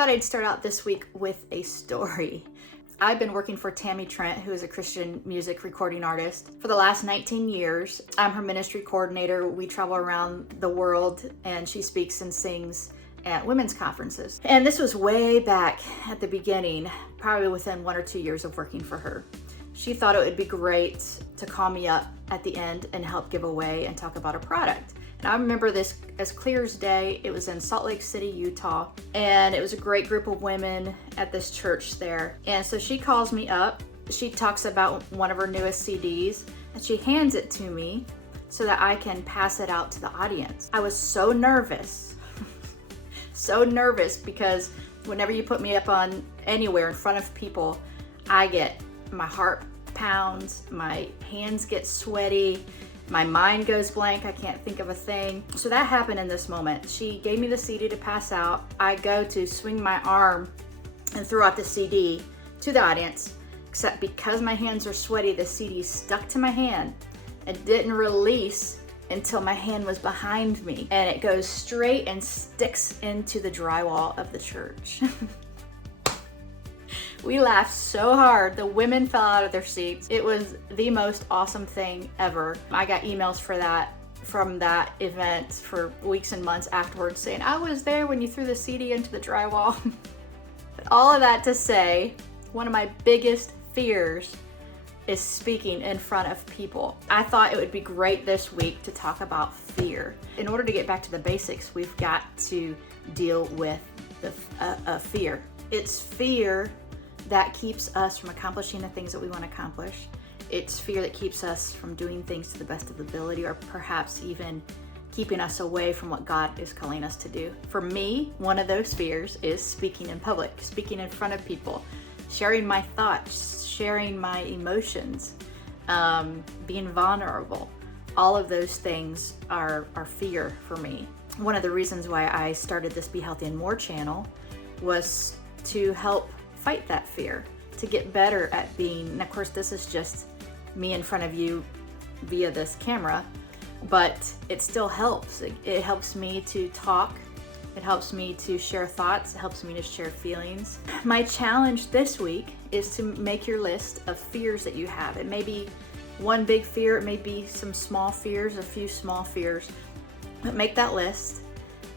thought I'd start out this week with a story. I've been working for Tammy Trent, who is a Christian music recording artist, for the last 19 years. I'm her ministry coordinator. We travel around the world and she speaks and sings at women's conferences. And this was way back at the beginning, probably within 1 or 2 years of working for her. She thought it would be great to call me up at the end and help give away and talk about a product. And I remember this as clear as day. It was in Salt Lake City, Utah, and it was a great group of women at this church there. And so she calls me up. She talks about one of her newest CDs, and she hands it to me so that I can pass it out to the audience. I was so nervous, so nervous, because whenever you put me up on anywhere in front of people, my heart pounds, my hands get sweaty, my mind goes blank, I can't think of a thing. So that happened in this moment. She gave me the CD to pass out. I go to swing my arm and throw out the CD to the audience, except because my hands are sweaty, the CD stuck to my hand and didn't release until my hand was behind me. And it goes straight and sticks into the drywall of the church. We laughed so hard. The women fell out of their seats. It was the most awesome thing ever. I got emails from that event for weeks and months afterwards saying, I was there when you threw the CD into the drywall. But all of that to say, one of my biggest fears is speaking in front of people. I thought it would be great this week to talk about fear. In order to get back to the basics, we've got to deal with the fear. It's fear that keeps us from accomplishing the things that we want to accomplish. It's fear that keeps us from doing things to the best of ability, or perhaps even keeping us away from what God is calling us to do. For me, one of those fears is speaking in public, speaking in front of people, sharing my thoughts, sharing my emotions, being vulnerable. All of those things are fear for me. One of the reasons why I started this Be Healthy and More channel was to help fight that fear, to get better at being, and of course this is just me in front of you via this camera, but it still helps. It helps me to talk, it helps me to share thoughts, it helps me to share feelings. My challenge this week is to make your list of fears that you have. It may be one big fear, it may be some small fears, a few small fears, but make that list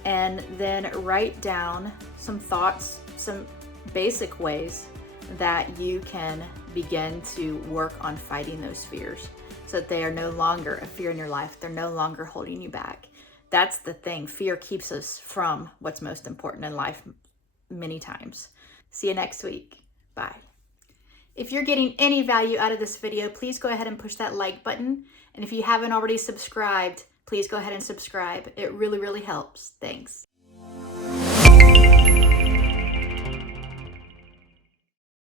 and then write down some thoughts, some basic ways that you can begin to work on fighting those fears so that they are no longer a fear in your life. They're no longer holding you back. That's the thing. Fear keeps us from what's most important in life many times. See you next week. Bye. If you're getting any value out of this video, please go ahead and push that like button. And if you haven't already subscribed, please go ahead and subscribe. It really, really helps. Thanks.